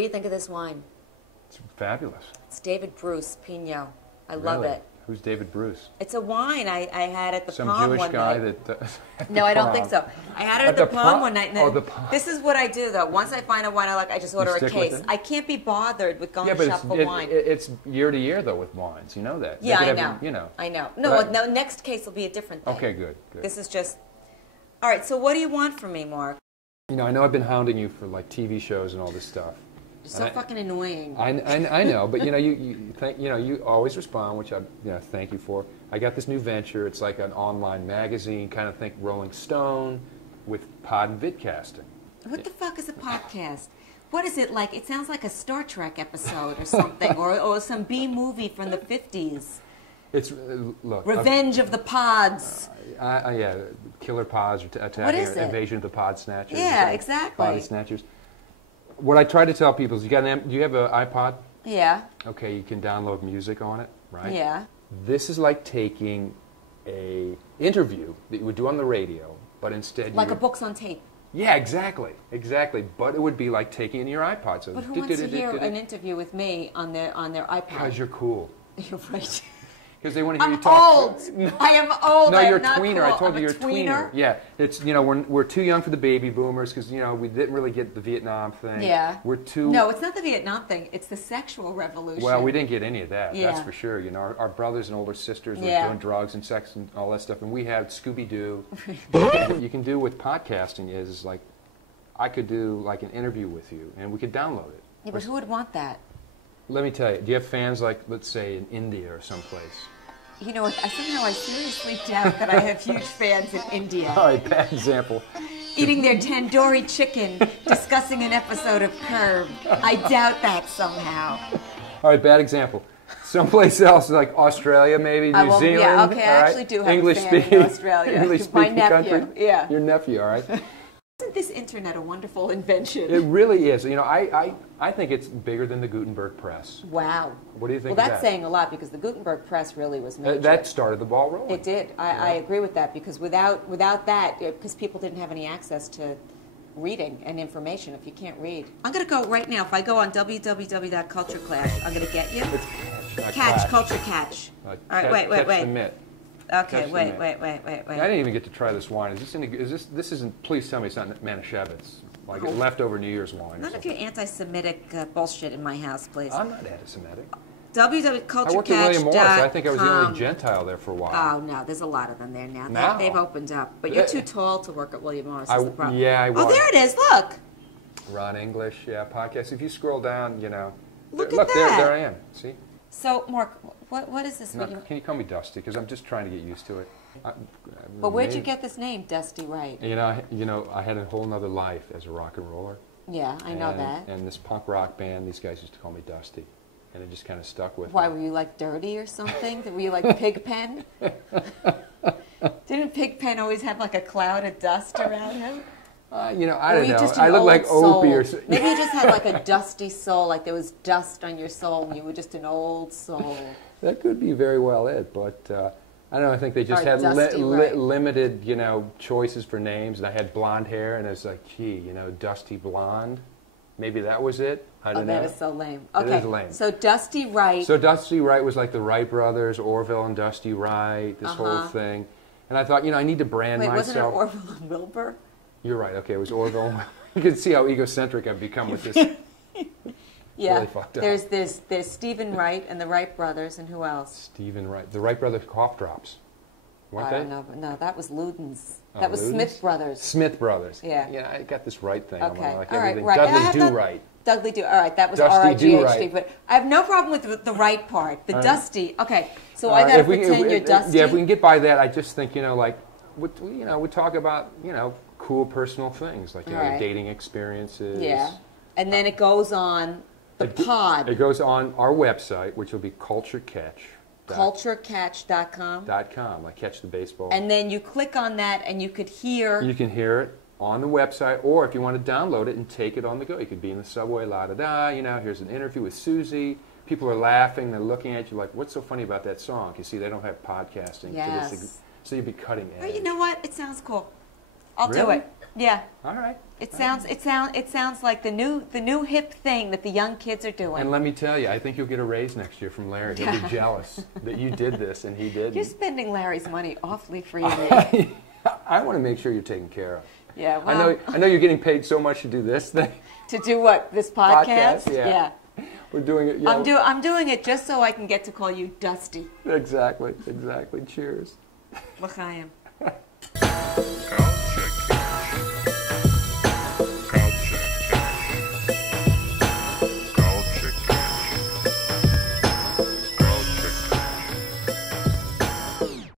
do you think of this wine? It's fabulous. It's David Bruce Pinot. I love it. Who's David Bruce? It's a wine I had at the Some Palm Jewish one guy night. that. No, I don't think so. I had it at the Palm one night. And oh, the Palm. This is what I do, though. Once I find a wine I like, I just order a stick with case. it? I can't be bothered with going Yeah, to but shop for wine. it's year to year though with wines. You know that. Yeah, They I could know. have, you know. I know. No, But no, next case will be a different thing. Okay, good. This is just... All right, so what do you want from me, Mark? You know, I know I've been hounding you for like TV shows and all this stuff. You're so fucking annoying. I know, but you know, you always respond, which I thank you for. I got this new venture. It's like an online magazine, kind of think Rolling Stone, with pod and vidcasting. What the fuck is a podcast? What is it like? It sounds like a Star Trek episode or something, or some B movie from the 50s. It's look. Revenge of the Pods. Yeah, killer pods attacking invasion of the pod snatchers. Yeah, exactly. Body snatchers. What I try to tell people is, do you have an iPod? Yeah. Okay, you can download music on it, right? Yeah. This is like taking a interview that you would do on the radio, but instead like a books on tape. Yeah, exactly. But it would be like taking in your iPod. So but who wants to hear an interview with me on their iPod? Because you're cool. You're right. Because they want to hear you talk. I'm old. I am old. No, you're a not tweener. Cool. I told you you're a tweener. Yeah, it's we're too young for the baby boomers because we didn't really get the Vietnam thing. Yeah. We're too. No, it's not the Vietnam thing. It's the sexual revolution. Well, we didn't get any of that. Yeah. That's for sure. You know, our brothers and older sisters were doing drugs and sex and all that stuff, and we had Scooby Doo. What you can do with podcasting is like, I could do like an interview with you, and we could download it. Yeah, but who would want that? Let me tell you. Do you have fans like, let's say, in India or someplace? You know, somehow I seriously doubt that I have huge fans in India. All right, bad example. Eating their tandoori chicken, discussing an episode of Curb. I doubt that somehow. All right, bad example. Someplace else, like Australia, maybe New Zealand. Yeah, okay, I actually do have English a fan in Australia. English-speaking country. Yeah. Your nephew, all right. Isn't this internet a wonderful invention? It really is. You know, I think it's bigger than the Gutenberg press. Wow. What do you think? Well, that's saying a lot because the Gutenberg press really was major. That started the ball rolling. It did. I agree with that because without that, because people didn't have any access to reading and information if you can't read. I'm going to go right now. If I go on www.cultureclash, I'm going to get you. It's Catch, Culture Catch. All right, wait. Catch the mitt. Okay, wait. I didn't even get to try this wine. This isn't, please tell me it's not Manischewitz, like leftover New Year's wine. None of your anti-Semitic bullshit in my house, please. I'm not anti-Semitic. www.culturecatch.com. I worked at William Morris. I think I was the only Gentile there for a while. Oh, no, there's a lot of them there now. Now? They've opened up. But you're too tall to work at William Morris is the problem. Yeah, I was. Oh, there it is. Look. Ron English, yeah, podcast. If you scroll down, Look at that. There I am. See? So, Mark, what is this? No, can you call me Dusty? Because I'm just trying to get used to it. But where'd you get this name, Dusty Wright? I had a whole other life as a rock and roller. Yeah, I know that. And this punk rock band, these guys used to call me Dusty. And it just kind of stuck with me. Why, were you like dirty or something? Were you like Pigpen? Didn't Pigpen always have like a cloud of dust around him? I don't know. I look look like Opie or something. Maybe you just had like a dusty soul, like there was dust on your soul and you were just an old soul. That could be very well it, but I don't know. I think they just had limited, choices for names. And I had blonde hair, and it's like, gee, Dusty Blonde. Maybe that was it. I don't know. That is so lame. Okay, it is lame. So Dusty Wright. So Dusty Wright was like the Wright brothers, Orville and Dusty Wright, this whole thing. And I thought, I need to brand myself. Wasn't it Orville and Wilbur? You're right. Okay, it was Orville. You can see how egocentric I've become with this. Yeah. Really fucked up. There's Stephen Wright and the Wright brothers, and who else? Stephen Wright. The Wright brothers cough drops. Weren't they? I don't know. No, that was Ludens. Oh, that was Ludens? Smith Brothers. Smith Brothers. Yeah. Yeah, I got this Wright thing. Okay. Like all right. everything. Right. Dudley Do Right. Dudley Do. All right. That was Dusty R-I-G-H-T. Do-Right. But I have no problem with the right part. The Dusty. Okay. So I got to pretend you're Dusty. Yeah, if we can get by that, I just think, we talk about, cool personal things, like, dating experiences. Yeah. And then it goes on the pod. It goes on our website, which will be Culture Catch. Culturecatch.com. Like catch the baseball. And then you click on that and you could hear. You can hear it on the website, or if you want to download it and take it on the go. You could be in the subway, la-da-da, here's an interview with Susie. People are laughing, they're looking at you like, what's so funny about that song? You see, they don't have podcasting. Yes. So you'd be cutting edge. Oh, you know what? It sounds cool. I'll do Really? it. Yeah. All right. It sounds like the new hip thing that the young kids are doing. And let me tell you, I think you'll get a raise next year from Larry. He'll be jealous that you did this and he didn't. You're spending Larry's money awfully freely. I want to make sure you're taken care of. Yeah, well, I know you're getting paid so much to do this thing. To do what? This podcast? Yeah. We're doing it. Yeah. I'm doing it just so I can get to call you Dusty. Exactly. Cheers. L'chaim.